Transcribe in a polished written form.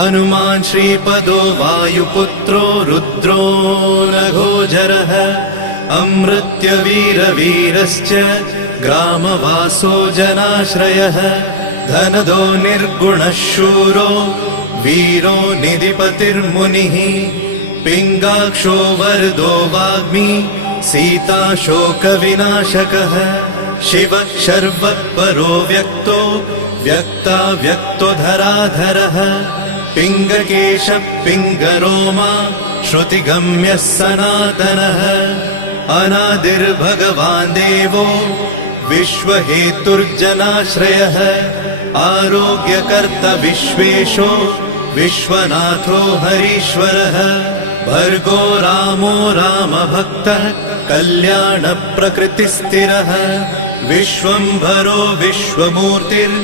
हनुमान् श्रीपदो वायुपुत्रो रुद्रो नघोजरः अमृत्यवीरवीरश्च ग्रामवासो जनाश्रयः धनदो निर्गुणः शूरो वीरो निधिपतिर्मुनिः पिङ्गाक्षो वरदो वाग्मी सीता शोकविनाशकः शिवः शर्वपरो व्यक्तो व्यक्तो धराधरः पिङ्गकेशः पिङ्गरोमा श्रुतिगम्यः सनातनः अनादिर्भगवान् देवो विश्वहेतुर्जनाश्रयः आरोग्यकर्ता विश्वेशो विश्वनाथो हरीश्वरः भर्गो रामो रामभक्तः कल्याणप्रकृतिस्थिरः विश्वम्भरो विश्वमूर्तिर्